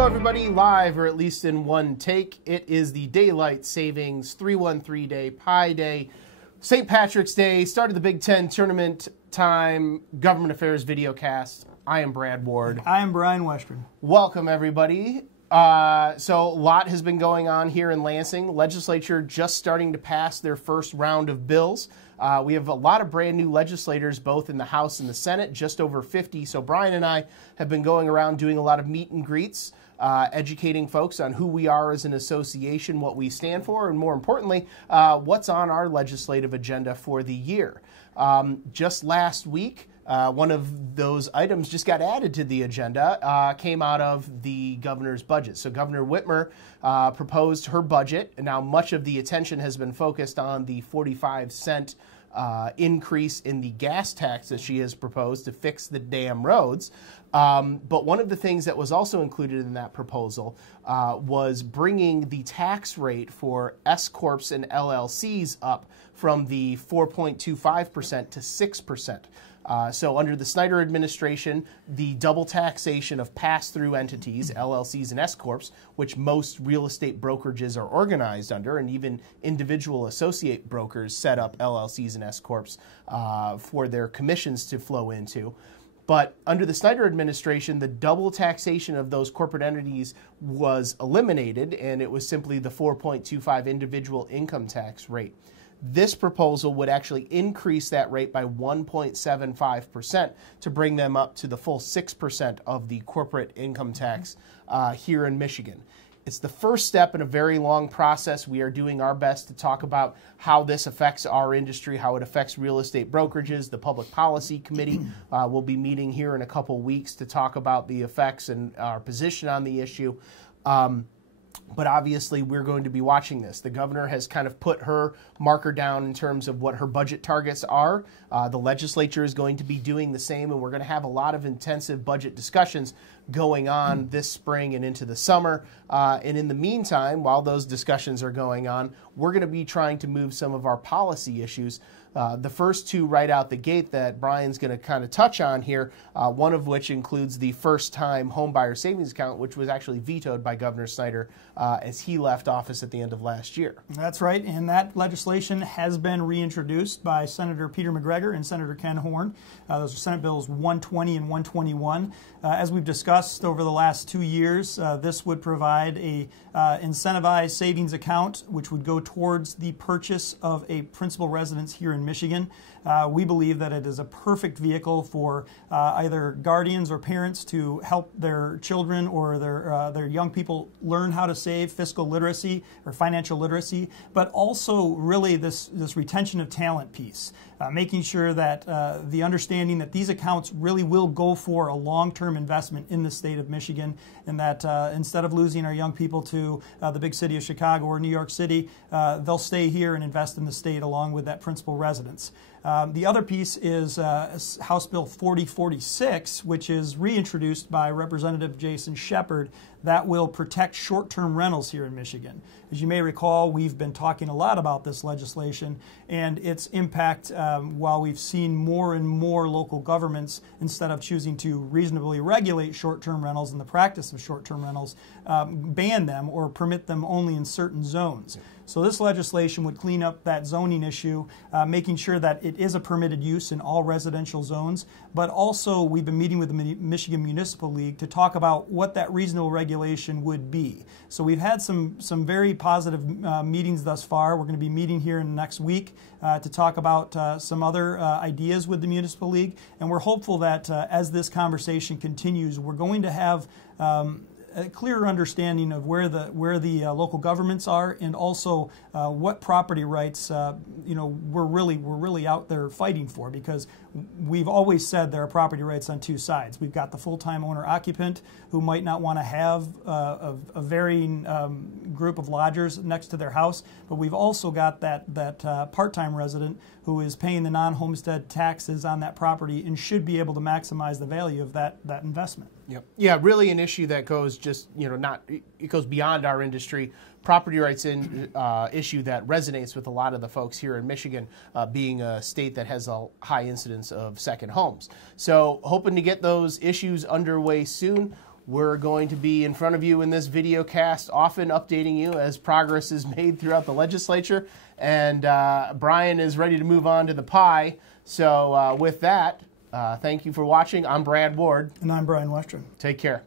Hello everybody, live or at least in one take. It is the Daylight Savings 313 Day, Pi Day, St. Patrick's Day, start of the Big Ten tournament time, Government Affairs Videocast. I am Brad Ward. I am Brian Western. Welcome everybody. So a lot has been going on here in Lansing. Legislature just starting to pass their first round of bills. We have a lot of brand new legislators, both in the House and the Senate, just over 50. So Brian and I have been going around doing a lot of meet and greets, educating folks on who we are as an association, what we stand for, and more importantly, what's on our legislative agenda for the year. Just last week, one of those items just got added to the agenda, came out of the governor's budget. So Governor Whitmer proposed her budget, and now much of the attention has been focused on the 45-cent increase in the gas tax that she has proposed to fix the damn roads. But one of the things that was also included in that proposal was bringing the tax rate for S-corps and LLCs up from the 4.25% to 6%. So under the Snyder administration, the double taxation of pass-through entities, LLCs and S-corps, which most real estate brokerages are organized under, and even individual associate brokers set up LLCs and S-corps for their commissions to flow into. But under the Snyder administration, the double taxation of those corporate entities was eliminated, and it was simply the 4.25 individual income tax rate. This proposal would actually increase that rate by 1.75% to bring them up to the full 6% of the corporate income tax here in Michigan. It's the first step in a very long process. We are doing our best to talk about how this affects our industry, how it affects real estate brokerages. The Public Policy Committee will be meeting here in a couple weeks to talk about the effects and our position on the issue. But obviously, we're going to be watching this. The governor has kind of put her marker down in terms of what her budget targets are. The legislature is going to be doing the same, and we're going to have a lot of intensive budget discussions going on this spring and into the summer. And in the meantime, while those discussions are going on, we're going to be trying to move some of our policy issues. The first two right out the gate that Brian's going to kind of touch on here, one of which includes the first-time homebuyer savings account, which was actually vetoed by Governor Snyder as he left office at the end of last year. That's right, and that legislation has been reintroduced by Senator Peter McGregor and Senator Ken Horn. Those are Senate Bills 120 and 121. As we've discussed over the last 2 years, this would provide a incentivized savings account, which would go towards the purchase of a principal residence here in Michigan. We believe that it is a perfect vehicle for either guardians or parents to help their children or their young people learn how to save, fiscal literacy or financial literacy, but also really this retention of talent piece, making sure that the understanding that these accounts really will go for a long-term investment in the state of Michigan, and that instead of losing our young people to the big city of Chicago or New York City, they'll stay here and invest in the state along with that principal residence. The other piece is House Bill 4046, which is reintroduced by Representative Jason Shepard, that will protect short-term rentals here in Michigan. As you may recall, we've been talking a lot about this legislation and its impact while we've seen more and more local governments, instead of choosing to reasonably regulate short-term rentals and the practice of short-term rentals, ban them or permit them only in certain zones. So this legislation would clean up that zoning issue, making sure that it is a permitted use in all residential zones. But also, we've been meeting with the Michigan Municipal League to talk about what that reasonable regulation would be. So we've had some very positive meetings thus far. We're going to be meeting here in the next week to talk about some other ideas with the Municipal League. And we're hopeful that as this conversation continues, we're going to have a clearer understanding of where the local governments are, and also what property rights we're really out there fighting for, because we've always said there are property rights on two sides. We've got the full-time owner-occupant who might not want to have a varying group of lodgers next to their house, but we've also got that part-time resident who is paying the non-homestead taxes on that property and should be able to maximize the value of that investment. Yep. Yeah, really an issue that goes it goes beyond our industry. Property rights issue that resonates with a lot of the folks here in Michigan, being a state that has a high incidence of second homes. So hoping to get those issues underway soon. We're going to be in front of you in this video cast, often updating you as progress is made throughout the legislature. And Brian is ready to move on to the pie. So with that, thank you for watching. I'm Brad Ward. And I'm Brian Westron. Take care.